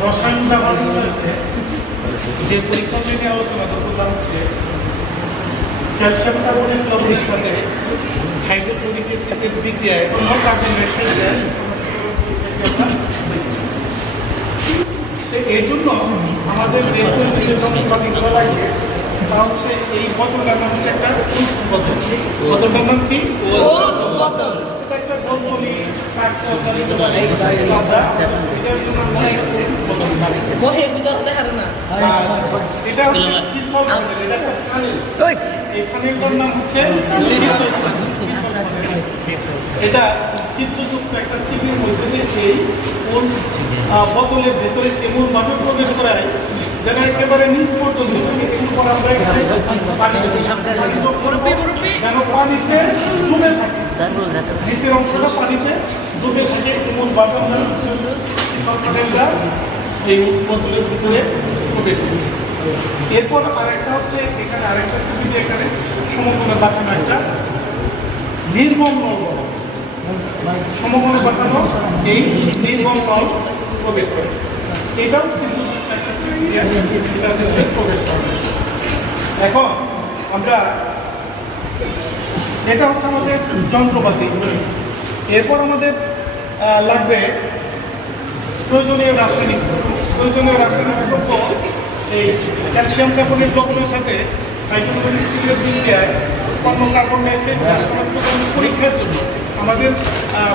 রসায়ন ব্যবহার করেছে যে পরীক্ষা নিয়ে আলোচনা করলাম হচ্ছে ক্যালসিয়াম কার্বনেট লবণের সাথে হাইড্রোক্লোরিক অ্যাসিডের বিক্রিয়ায় অন্য কার্বন ডাইঅক্সাইড গ্যাস তো এর জন্য আমাদের যে প্রয়োজনীয় লাগে তা হচ্ছে এই বোতলটার নাম হচ্ছে একটা বোতল। বোতলটার নাম কি? এটা একটা কাঠ। বহে গুজর দেখার না। এটা হচ্ছে কিসল এটা একটা। এই নাম হচ্ছে কিসল। এটা সিদ্ধযুক্ত একটা সিপির মধ্যে এই কোন আহ, বোতলের ভেতরে এমন ভাবে প্রবেশ করায়? যেন একেবারে নিচ পর্যন্ত থাকে। এরপর আমরা এখানে। যেন পানিতে ডুবে থাকে। নিচের অংশটা পানিতে ডুবে থাকে এমন ভাবে আমরা খানিলটা এই বোতলের ভিতরে প্রবেশ করছে। এরপর আরেকটা হচ্ছে এখানে আরেকটা সিপিটি এখানে সমগ্র বাঁকানো একটা নির্মম নল। সমগ্র বাঁকানো এই নির্মম নল প্রবেশ করে। এটাও সিন্ধু এখন আমরা, এটা হচ্ছে আমাদের যন্ত্রপাতি। এরপর আমাদের লাগবে প্রয়োজনীয় রাসায়নিক প্রয়োজনীয় রাসায়নিক দ্রব্য, এই ক্যালসিয়াম কার্বনেট লবণের সাথে কার্বন ডাইঅক্সাইড পরীক্ষার জন্য। আমাদের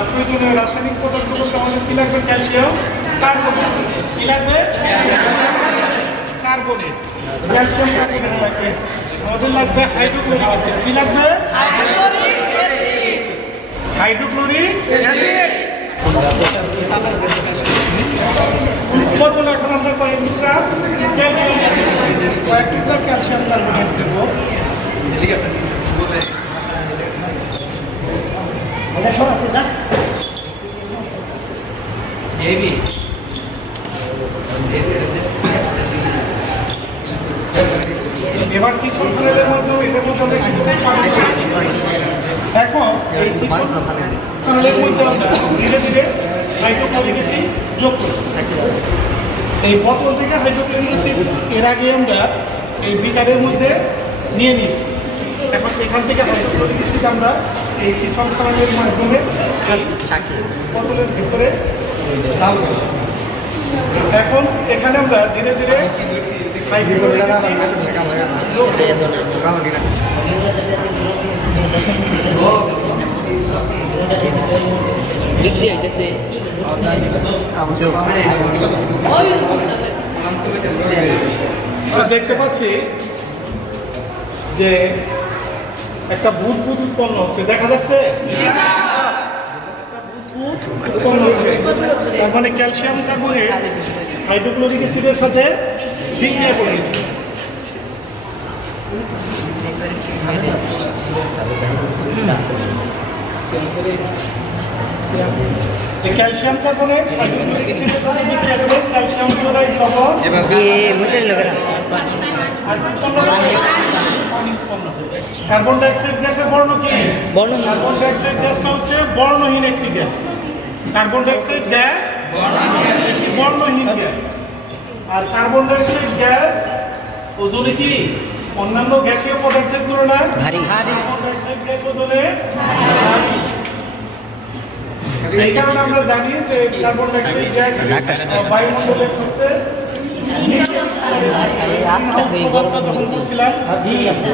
প্রয়োজনীয় রাসায়নিক পদার্থ বলতে আমাদের কী লাগবে? ক্যালসিয়াম। কার্বনেট কী লাগবে কার্বনেট ক্যালসিয়াম কার্বনেট লাগবে আমাদের লাগবে হাইড্রোক্লোরিক অ্যাসিড দেবো এবার চিসল ফানেলের মধ্যে এটার মধ্যে আমরা। এখন এই ফানেলের মধ্যে আমরা ধীরে ধীরে হাইড্রোক্লোরিক অ্যাসিড যোগ করব এই বোতল থেকে হাইড্রোক্লোরিক অ্যাসিড এর আগে আমরা এই বিকারের মধ্যে নিয়ে নিয়েছি। এখন এখান থেকে হাইড্রোক্লোরিক অ্যাসিড আমরা এই চিসল ফানেলের মাধ্যমে বোতলের ভিতরে এখন এখানে আমরা ধীরে ধীরে আমরা দেখতে পাচ্ছি যে একটা ভূত ভূত উৎপন্ন হচ্ছে। দেখা যাচ্ছে? উৎপন্ন হচ্ছে। তার মানে ক্যালসিয়াম কার্বনেট হাইড্রোক্লোরিক অ্যাসিডের সাথে বিক্রিয়া করে গেছে। ক্যালসিয়াম কার্বনেট হাইড্রোক্লোরিক অ্যাসিডের সাথে বিক্রিয়া করে ক্যালসিয়াম ক্লোরাইড লবণ। আর উৎপন্ন উৎপন্ন করে। কার্বন ডাইঅক্সাইড গ্যাসের বর্ণ কি? বর্ণহীন। কার্বন ডাইঅক্সাইড গ্যাসটা হচ্ছে বর্ণহীন একটি গ্যাস। কার্বন ডাইঅক্সাইড গ্যাস বর্ণহীন গ্যাস। আর কার্বন ডাইঅক্সাইড গ্যাস ওজনে কি? অন্যান্য গ্যাসীয় পদার্থের তুলনায় ভারী। কার্বন ডাইঅক্সাইড গ্যাস ওজনে ভারী। এই কারণে আমরা জানি যে কার্বন ডাইঅক্সাইড গ্যাস বায়ুমণ্ডলে হচ্ছে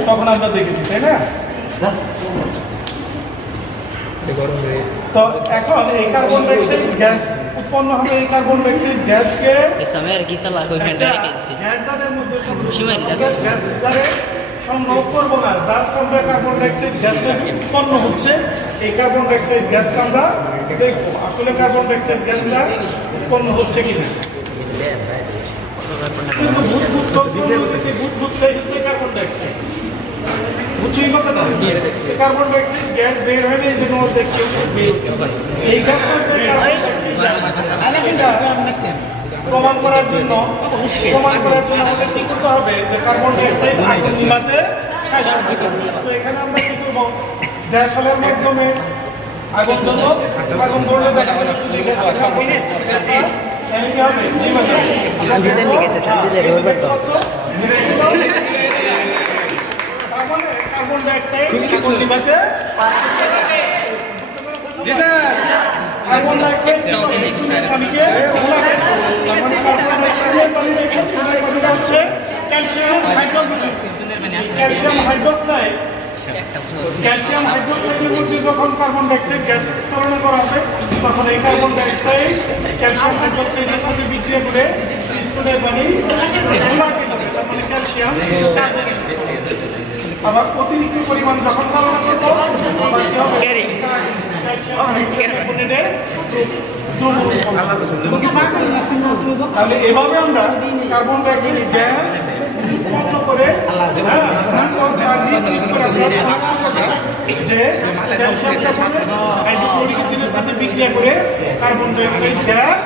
তখন আমরা দেখেছি তাই না? তো এখন এই কার্বন ডাইঅক্সাইড গ্যাস উৎপন্ন হবে এই কার্বন ডাইঅক্সাইড গ্যাসকে আর কি চালা ওই ফ্যানটা রেখে দিচ্ছি গ্যাসদারের মধ্যে সীমারি দেখো। গ্যাসদারে সংগ্রহ করব না। জাস্ট আমরা কার্বন ডাইঅক্সাইড গ্যাসটা উৎপন্ন হচ্ছে এই কার্বন ডাইঅক্সাইড গ্যাসটা আমরা দেখব। আসলে কার্বন ডাইঅক্সাইড গ্যাসটা উৎপন্ন হচ্ছে কিনা। কিন্তু ভূত ভূত ভূত হচ্ছে carbon dioxide carbon dioxide gas বের হয়ে এই জন্য ওর দেখতে এই গ্যাসটা প্রমাণ করার জন্য প্রমাণ করার জন্য আমাদের কি করতে হবে যে কার্বন ডাইঅক্সাইড আগুন নিভাতে। তো এখানে আমরা কি করব গ্যাসলের মাধ্যমে আগুন ধরলো আগুন ধরলে দেখা যাবে। কার্বন ডাইঅক্সাইড জি স্যার কার্বন ডাইঅক্সাইড পানিকে পানিটা হচ্ছে calcium hydroxide calcium hydroxide calcium হাইড্রোক্সাইডের মধ্যে যখন কার্বন ডাইঅক্সাইড গ্যাস উত্তোলন করা হবে তখন এই কার্বন ডাইঅক্সাইড ক্যালসিয়াম হাইড্রোক্সাইডের সাথে বিক্রিয়া করে ইনসুলের পানি ক্যালসিয়াম আবার অতিরিক্ত পরিমাণ যখন চালনা করব আবার কি হবে। তাহলে এভাবে আমরা কার্বন ডাইঅক্সাইড গ্যাস উৎপন্ন করে হ্যাঁ, যে হাইড্রোক্লোরিক অ্যাসিডের সাথে বিক্রিয়া করে কার্বন ডাইঅক্সাইড গ্যাস